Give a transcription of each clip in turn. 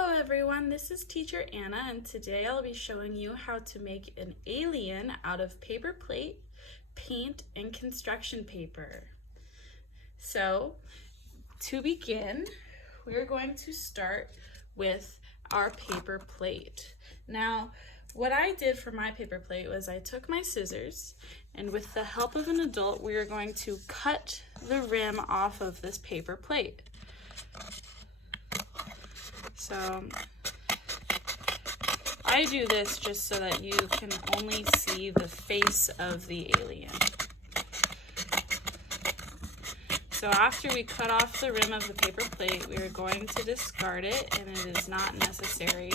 Hello everyone, this is Teacher Anna, and today I'll be showing you how to make an alien out of paper plate, paint, and construction paper. So, to begin, we're going to start with our paper plate. Now, what I did for my paper plate was I took my scissors, and with the help of an adult, we are going to cut the rim off of this paper plate. So I do this just so that you can only see the face of the alien. So after we cut off the rim of the paper plate, we are going to discard it, and it is not necessary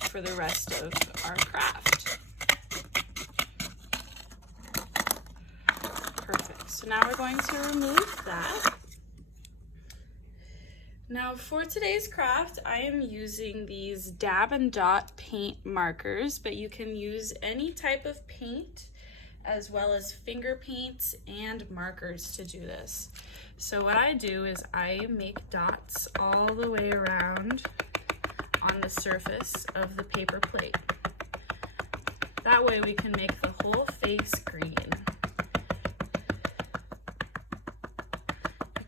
for the rest of our craft. Perfect. So now we're going to remove that. Now for today's craft, I am using these dab and dot paint markers, but you can use any type of paint as well as finger paints and markers to do this. So what I do is I make dots all the way around on the surface of the paper plate. That way we can make the whole face green.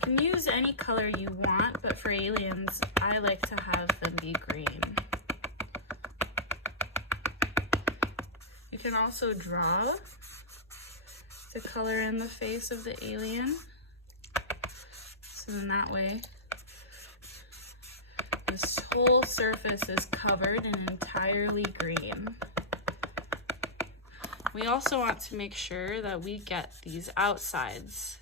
You can use any color you want, but for aliens, I like to have them be green. You can also draw the color in the face of the alien. So then that way, this whole surface is covered in entirely green. We also want to make sure that we get these outsides.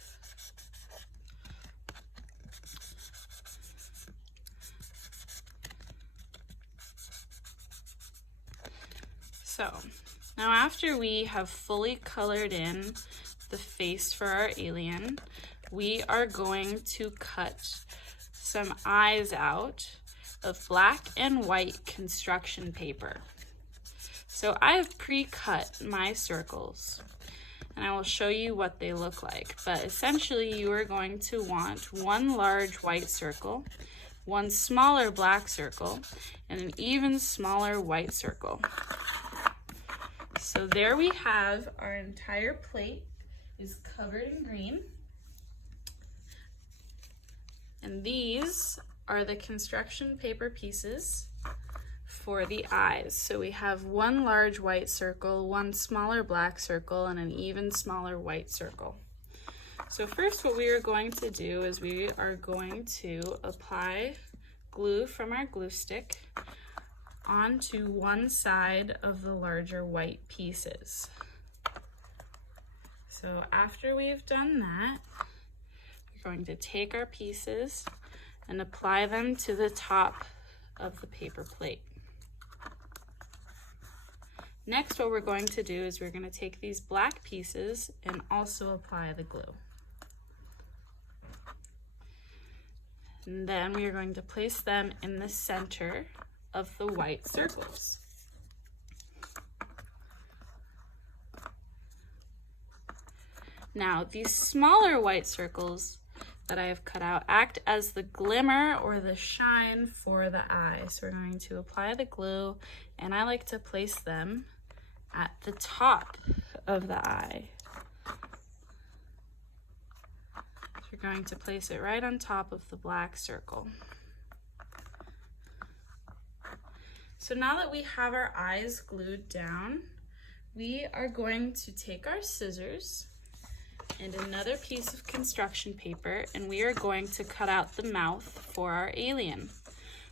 So now after we have fully colored in the face for our alien, we are going to cut some eyes out of black and white construction paper. So I have pre-cut my circles, and I will show you what they look like. But essentially you are going to want one large white circle, one smaller black circle, and an even smaller white circle. So there we have our entire plate is covered in green. And these are the construction paper pieces for the eyes. So we have one large white circle, one smaller black circle, and an even smaller white circle. So first what we are going to do is we are going to apply glue from our glue stick onto one side of the larger white pieces. So after we've done that, we're going to take our pieces and apply them to the top of the paper plate. Next, what we're going to do is we're going to take these black pieces and also apply the glue. And then we are going to place them in the center of the white circles. Now, these smaller white circles that I have cut out act as the glimmer or the shine for the eye. So we're going to apply the glue, and I like to place them at the top of the eye. So we're going to place it right on top of the black circle. So now that we have our eyes glued down, we are going to take our scissors and another piece of construction paper, and we are going to cut out the mouth for our alien.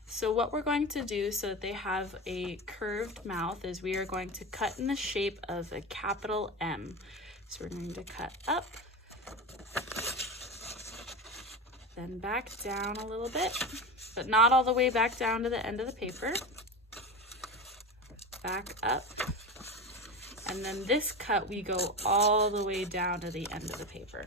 So what we're going to do so that they have a curved mouth is we are going to cut in the shape of a capital M. So we're going to cut up, then back down a little bit, but not all the way back down to the end of the paper. Back up, and then this cut we go all the way down to the end of the paper.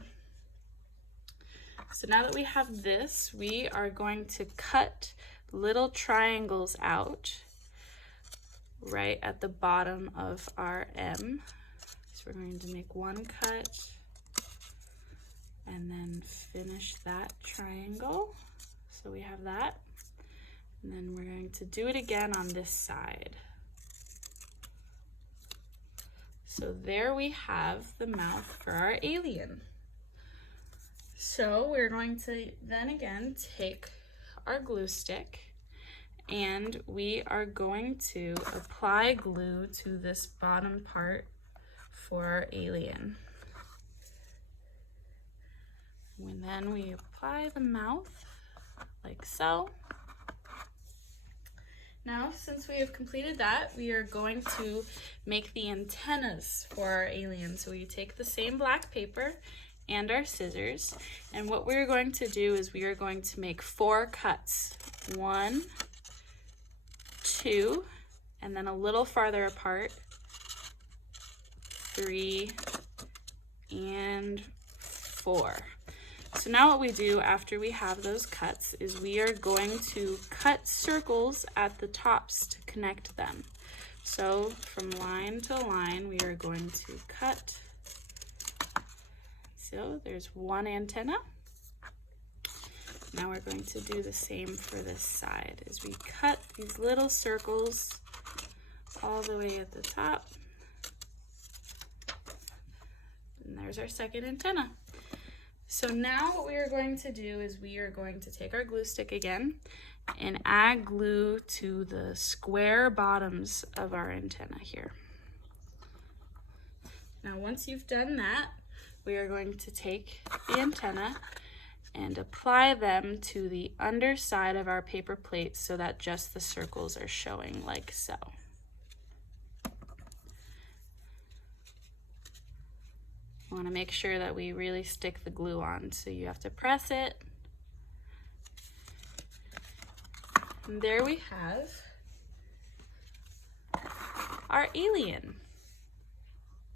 So now that we have this, we are going to cut little triangles out right at the bottom of our M. So we're going to make one cut and then finish that triangle. So we have that. And then we're going to do it again on this side. So there we have the mouth for our alien. So we're going to then again take our glue stick and we are going to apply glue to this bottom part for our alien. And then we apply the mouth like so. Now, since we have completed that, we are going to make the antennas for our alien. So we take the same black paper and our scissors, and what we're going to do is we are going to make 4 cuts. 1, 2, and then a little farther apart, 3, and 4. So now what we do after we have those cuts is we are going to cut circles at the tops to connect them. So from line to line, we are going to cut. So there's one antenna. Now we're going to do the same for this side as we cut these little circles all the way at the top. And there's our second antenna. So now what we are going to do is we are going to take our glue stick again and add glue to the square bottoms of our antenna here. Now once you've done that, we are going to take the antenna and apply them to the underside of our paper plate so that just the circles are showing like so. You want to make sure that we really stick the glue on, so you have to press it. And there we have our alien.